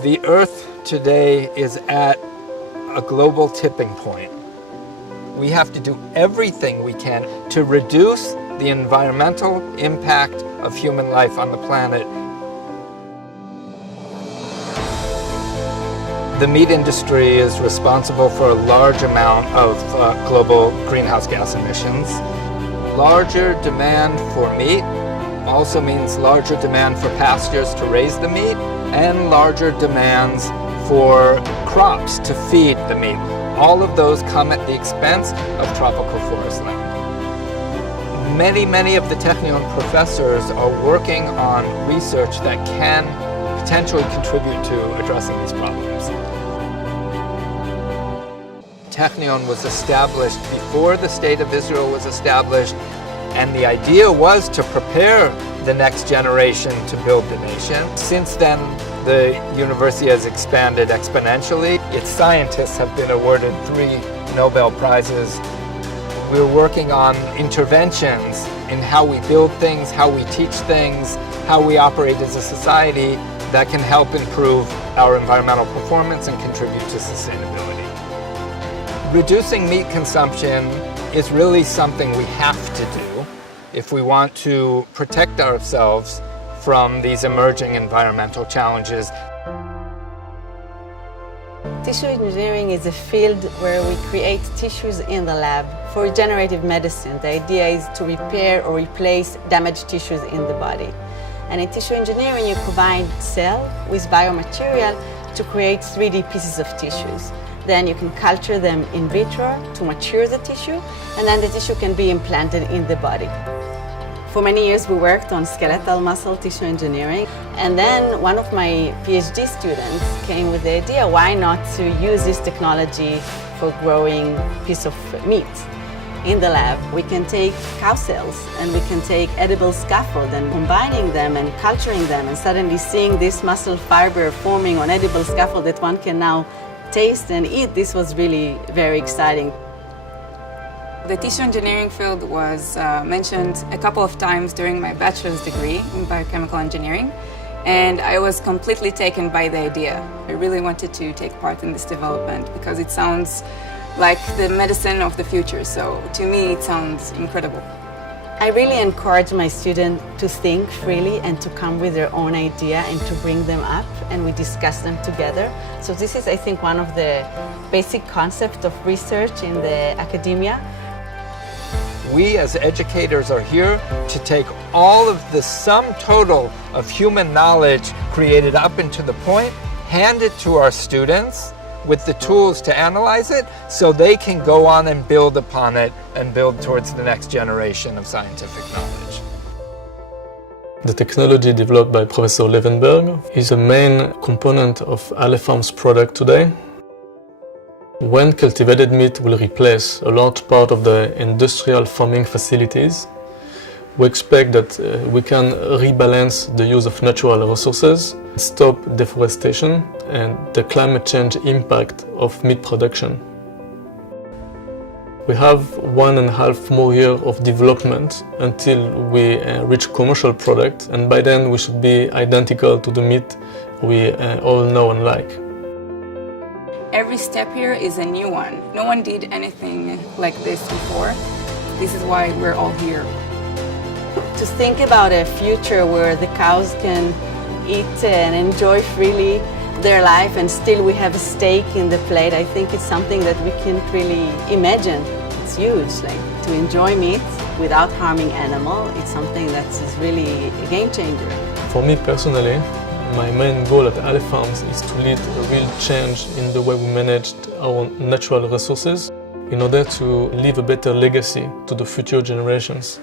The Earth today is at a global tipping point. We have to do everything we can to reduce the environmental impact of human life on the planet. The meat industry is responsible for a large amount of global greenhouse gas emissions. Larger demand for meat also means larger demand for pastures to raise the meat and larger demands for crops to feed the meat. All of those come at the expense of tropical forest land. Many of the Technion professors are working on research that can potentially contribute to addressing these problems. Technion was established before the State of Israel was established, and the idea was to prepare the next generation to build the nation. Since then, the university has expanded exponentially. Its scientists have been awarded 3 Nobel Prizes. We're working on interventions in how we build things, how we teach things, how we operate as a society that can help improve our environmental performance and contribute to sustainability. Reducing meat consumption is really something we have to do if we want to protect ourselves from these emerging environmental challenges. Tissue engineering is a field where we create tissues in the lab for regenerative medicine. The idea is to repair or replace damaged tissues in the body. And in tissue engineering, you combine cell with biomaterial to create 3D pieces of tissues. Then you can culture them in vitro to mature the tissue, and then the tissue can be implanted in the body. For many years we worked on skeletal muscle tissue engineering, and then one of my PhD students came with the idea, why not to use this technology for growing a piece of meat? In the lab we can take cow cells and we can take edible scaffold and combining them and culturing them and suddenly seeing this muscle fiber forming on edible scaffold that one can now taste and eat. This was really very exciting. The tissue engineering field was mentioned a couple of times during my bachelor's degree in biochemical engineering, and I was completely taken by the idea. I really wanted to take part in this development because it sounds like the medicine of the future, so to me it sounds incredible. I really encourage my students to think freely and to come with their own idea and to bring them up, and we discuss them together. So this is, I think, one of the basic concepts of research in the academia. We as educators are here to take all of the sum total of human knowledge created up until the point, hand it to our students with the tools to analyze it so they can go on and build upon it and build towards the next generation of scientific knowledge. The technology developed by Professor Levenberg is a main component of Aleph Farm's product today. When cultivated meat will replace a large part of the industrial farming facilities, we expect that we can rebalance the use of natural resources, stop deforestation and the climate change impact of meat production. We have 1.5 more years of development until we reach commercial product, and by then we should be identical to the meat we all know and like. Every step here is a new one. No one did anything like this before. This is why we're all here. To think about a future where the cows can eat and enjoy freely their life and still we have a steak in the plate, I think it's something that we can't really imagine. It's huge. Like, to enjoy meat without harming animal, it's something that is really a game changer. For me personally, my main goal at Aleph Farms is to lead a real change in the way we manage our natural resources in order to leave a better legacy to the future generations.